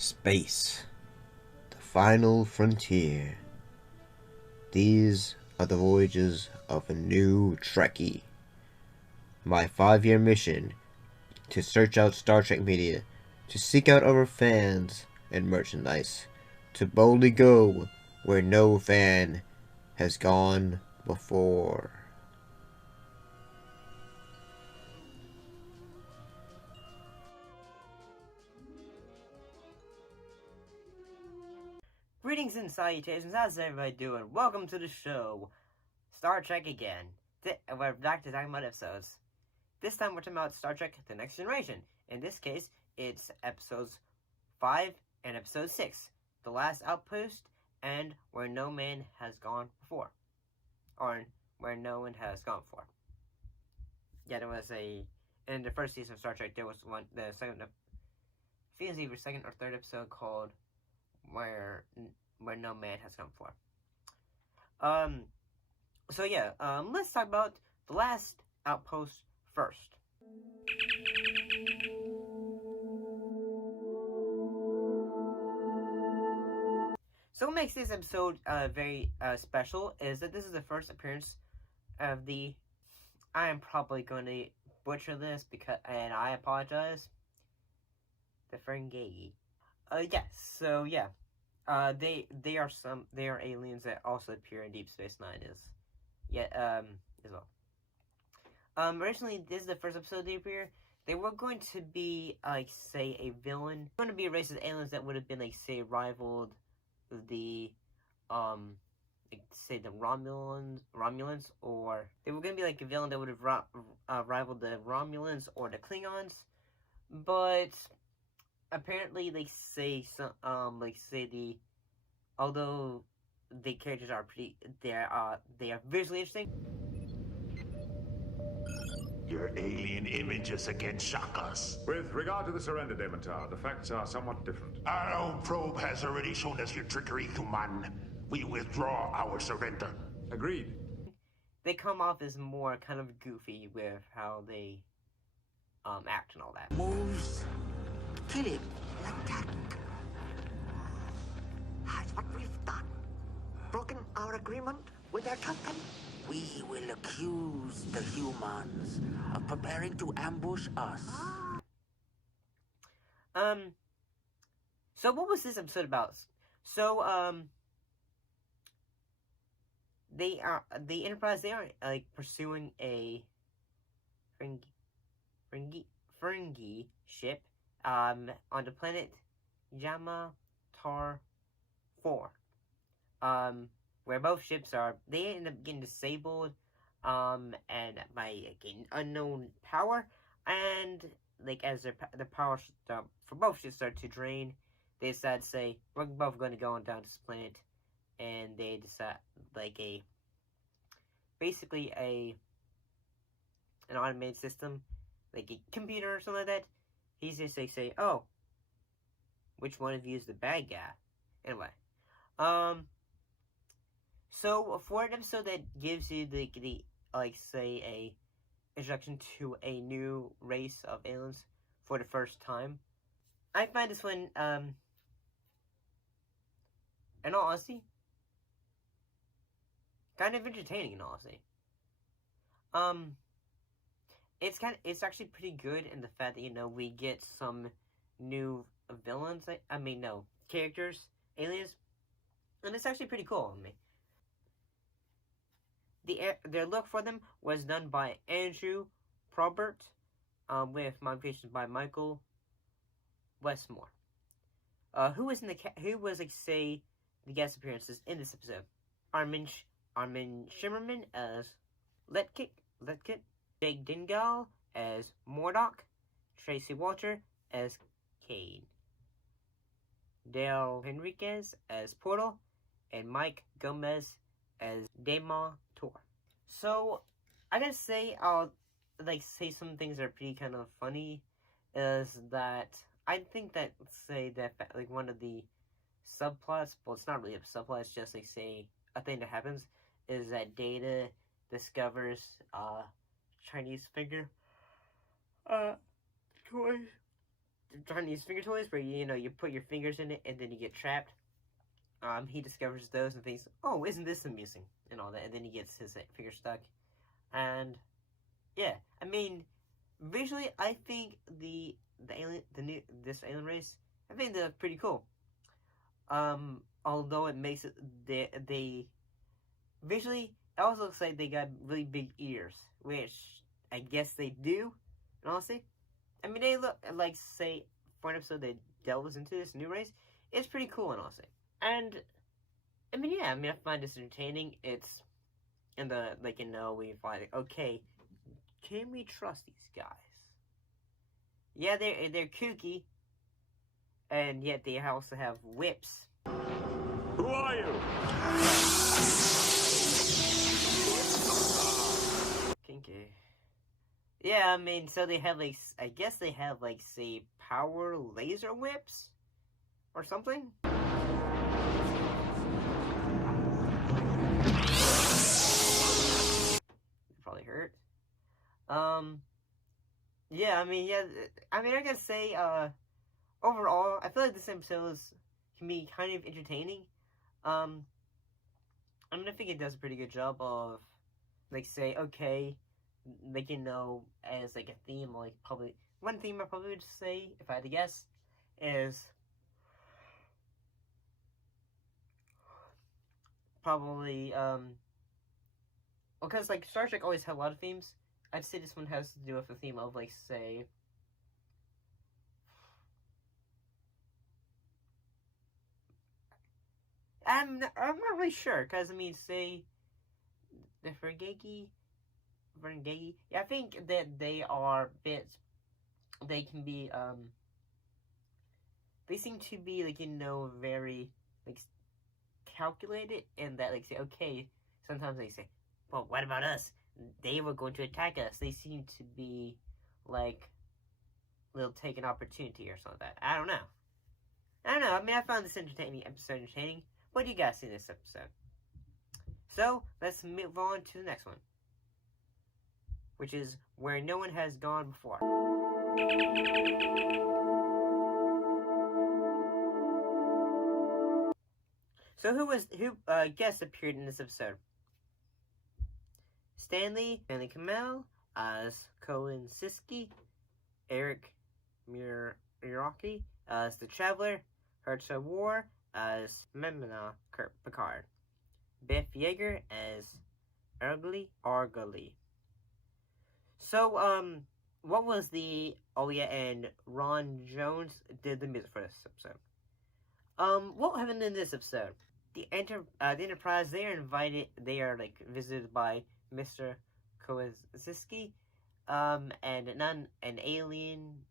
Space, the final frontier. These are the voyages of a new Trekkie. My 5-year mission to search out Star Trek media, to seek out our fans and merchandise, to boldly go where no fan has gone before. Greetings and salutations, how's everybody doing? Welcome to the show, Star Trek again. We're back to talking about episodes. This time we're talking about Star Trek The Next Generation. In this case, it's episodes 5 and episode 6, The Last Outpost and Where No Man Has Gone Before. Or Where No One Has Gone Before. Yeah, there was in the first season of Star Trek, there was the second, I think it was either second or third episode called where no man has gone before. Let's talk about The Last Outpost first. So what makes this episode very special is that this is the first appearance of the, I am probably going to butcher this and I apologize, the Ferengi. They are aliens that also appear in Deep Space Nine as well. Originally this is the first episode they appear. They were going to be say a villain. Going to be a race of aliens that would have been rivaled the say the Romulans, or they were going to be a villain that would have rivaled the Romulans or the Klingons, but apparently although the characters are they are visually interesting. Your alien images again shock us. With regard to the surrender, Demeter, the facts are somewhat different. Our own probe has already shown us your trickery, human. We withdraw our surrender. Agreed. They come off as more kind of goofy with how they act and all that. Moves, kill him like that. That's what we've done. Broken our agreement with our captain. We will accuse the humans of preparing to ambush us. So what was this episode about? So, the Enterprise, they are, pursuing a Ferengi ship, on the planet Yamatar 4. Where both ships are, they end up getting disabled, and by getting unknown power, and as the power for both ships start to drain, they decide to say we're both going to go on down to this planet, and they decide basically an automated system, like a computer or something like that. He's just say, oh, which one of you is the bad guy? Anyway, so for an episode that gives you the a introduction to a new race of aliens for the first time, I find this one in all honesty kind of entertaining. In all honesty, it's actually pretty good in the fact that we get some new villains. Characters, aliens, and it's actually pretty cool. Their look for them was done by Andrew Probert, with modifications by Michael Westmore, who was the guest appearances in this episode. Armin Shimmerman as Letkit, Jake Dingal as Mordok, Tracy Walter as Kane, Dale Henriquez as Portal, and Mike Gomez as Dema Tor. So I gotta say, I'll say some things that are pretty kind of funny. Is that I think that one of the subplots, well, it's not really a subplot, it's just a thing that happens, is that Data discovers Chinese figure toys Chinese finger toys where you put your fingers in it and then you get trapped. He discovers those and thinks, oh, isn't this amusing and all that, and then he gets his finger stuck. And yeah, I mean, visually, I think this alien race, I think they're pretty cool. Although it makes it they visually, it also looks like they got really big ears, which I guess they do. And honestly, I mean, they look like, say, for an episode that delves into this new race, it's pretty cool, and honestly. And I mean, yeah, I find this entertaining. It's in the we find okay, can we trust these guys? Yeah, they're kooky, and yet they also have whips. Who are you? Kinky. Yeah, I mean, so they have I guess they have say power laser whips or something. Probably hurt. Yeah, I gotta say, overall, I feel like this episode can be kind of entertaining. I think it does a pretty good job of, say, okay, as, a theme, probably, one theme I probably would say, if I had to guess, is probably, because, Star Trek always had a lot of themes. I'd say this one has to do with the theme of, say, I'm not really sure, because, say, the Ferengi, yeah, I think that they are bits, they can be, they seem to be, very, calculated, and that, say, okay, sometimes they say, well, what about us? They were going to attack us. They seem to be, they'll take an opportunity or something like that. I don't know. I found this episode entertaining. What do you guys see in this episode? So, let's move on to the next one, which is Where No One Has Gone Before. So, who guest appeared in this episode? Stanley Kamel as Colin Siski, Eric Muraki as the Traveler, Herta War as Memna Picard, Beth Yeager as Argally. So, what was and Ron Jones did the music for this episode. What happened in this episode? The Enterprise, they are visited by Mr. Kowaczewski, and an alien,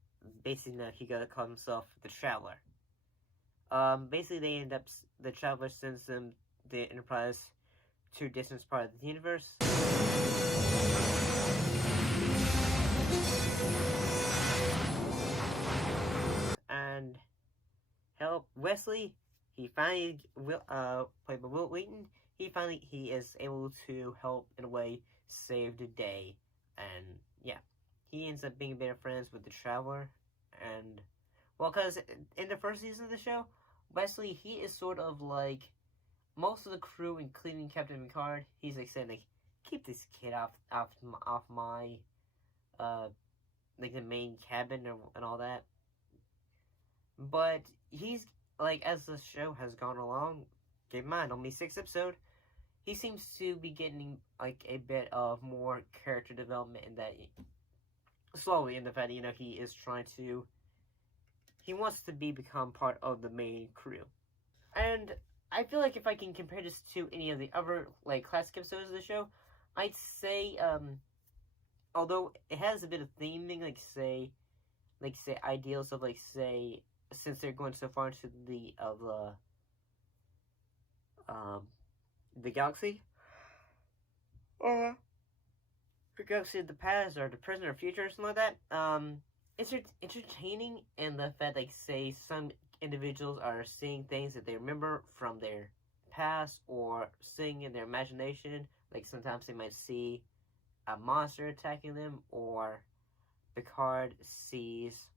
basically, he called himself the Traveler. Basically, the Traveler sends them, the Enterprise, to a distant part of the universe. And help Wesley, he finally, played by Will Wheaton, he is able to help, in a way, save the day. And, yeah, he ends up being better friends with the Traveler. And, well, because in the first season of the show, Wesley, he is sort of most of the crew, including Captain Picard, he's saying, keep this kid off my, the main cabin and all that. But he's, as the show has gone along, keep in mind, only 6 episodes, he seems to be getting, a bit of more character development in that, slowly, in the fact that, he is trying to, he wants to become part of the main crew. And I feel if I can compare this to any of the other, classic episodes of the show, I'd say, although it has a bit of theming, say, ideals of, say, since they're going so far into the galaxy, or the galaxy of the past, or the present, or future, or something like that, it's entertaining in the fact, say, some individuals are seeing things that they remember from their past, or seeing in their imagination, sometimes they might see a monster attacking them, or Picard sees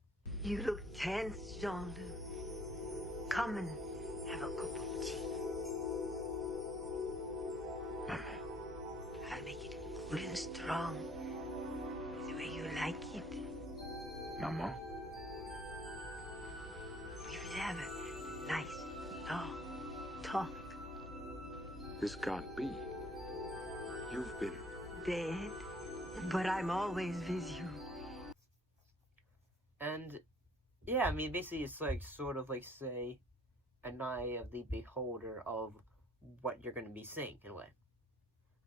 You look tense, Jean-Luc. Come and have a cup of tea. I'll make it cool and strong, the way you like it. Maman? We will have a nice, long talk. This can't be. You've been... Dead, but I'm always with you. And yeah, I mean, basically, it's like sort of like, say, an eye of the beholder of what you're going to be seeing in a way.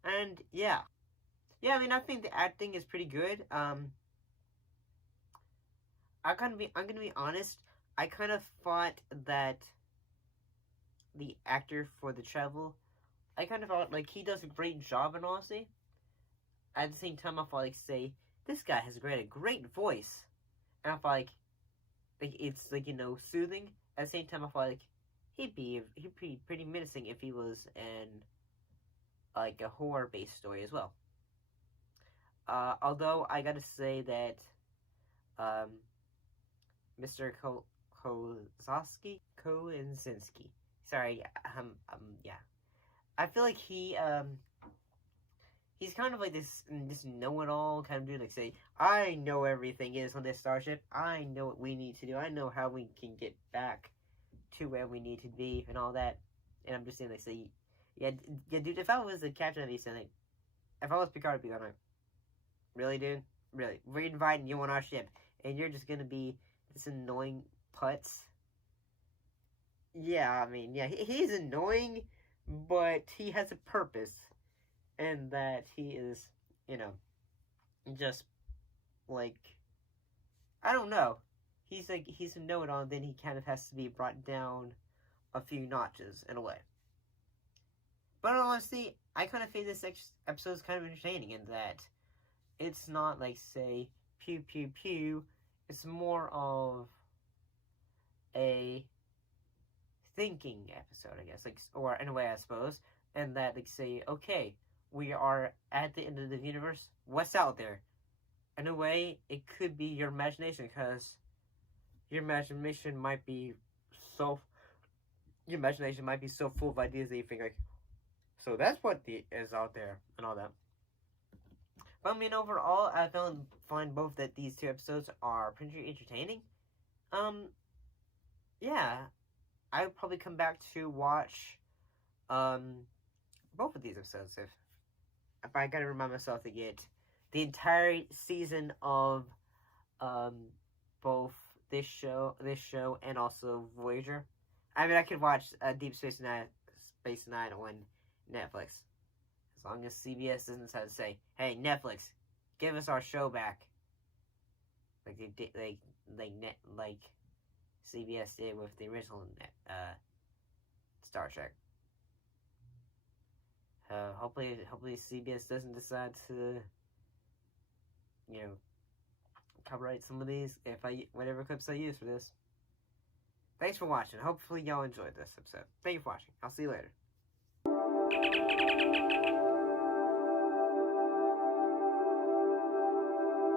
And yeah, I mean, I think the acting is pretty good. I'm gonna be honest. I kind of thought that the actor for the travel, I kind of thought like he does a great job, in honesty. At the same time, I thought like, say, this guy has a great voice, and I thought like it's like, you know, soothing. At the same time, I thought like he'd be pretty menacing if he was in like a horror based story as well. Although I gotta say that Mr. Kozinski, sorry, yeah, I feel like he's kind of like this know-it-all kind of dude, like, say, I know everything is on this starship, I know what we need to do, I know how we can get back to where we need to be, and all that, and I'm just saying, like, say, yeah, dude, if I was the captain of these things, like, if I was Picard, I'd be like, really, dude? Really? We're inviting you on our ship, and you're just gonna be this annoying putz? Yeah, I mean, yeah, he's annoying, but he has a purpose, and that he is, you know, just, like, I don't know. He's a know-it-all, and then he kind of has to be brought down a few notches, in a way. But honestly, I kind of think this episode is kind of entertaining in that it's not like, say, pew pew pew. It's more of a thinking episode, I guess, like, or in a way, I suppose, and that, like, say, okay, we are at the end of the universe. What's out there? In a way, it could be your imagination, because your imagination might be so full of ideas that you think, like, so that's what is out there, and all that. But I mean, overall, I find both that these two episodes are pretty entertaining. Yeah, I would probably come back to watch, both of these episodes if I gotta remind myself to get the entire season of, both this show and also Voyager. I mean, I could watch Deep Space Nine on Netflix. As long as CBS doesn't decide to say, hey, Netflix, give us our show back. Like they did, like CBS did with the original Star Trek. Hopefully CBS doesn't decide to, you know, copyright some of these whatever clips I use for this. Thanks for watching. Hopefully y'all enjoyed this episode. Thank you for watching. I'll see you later.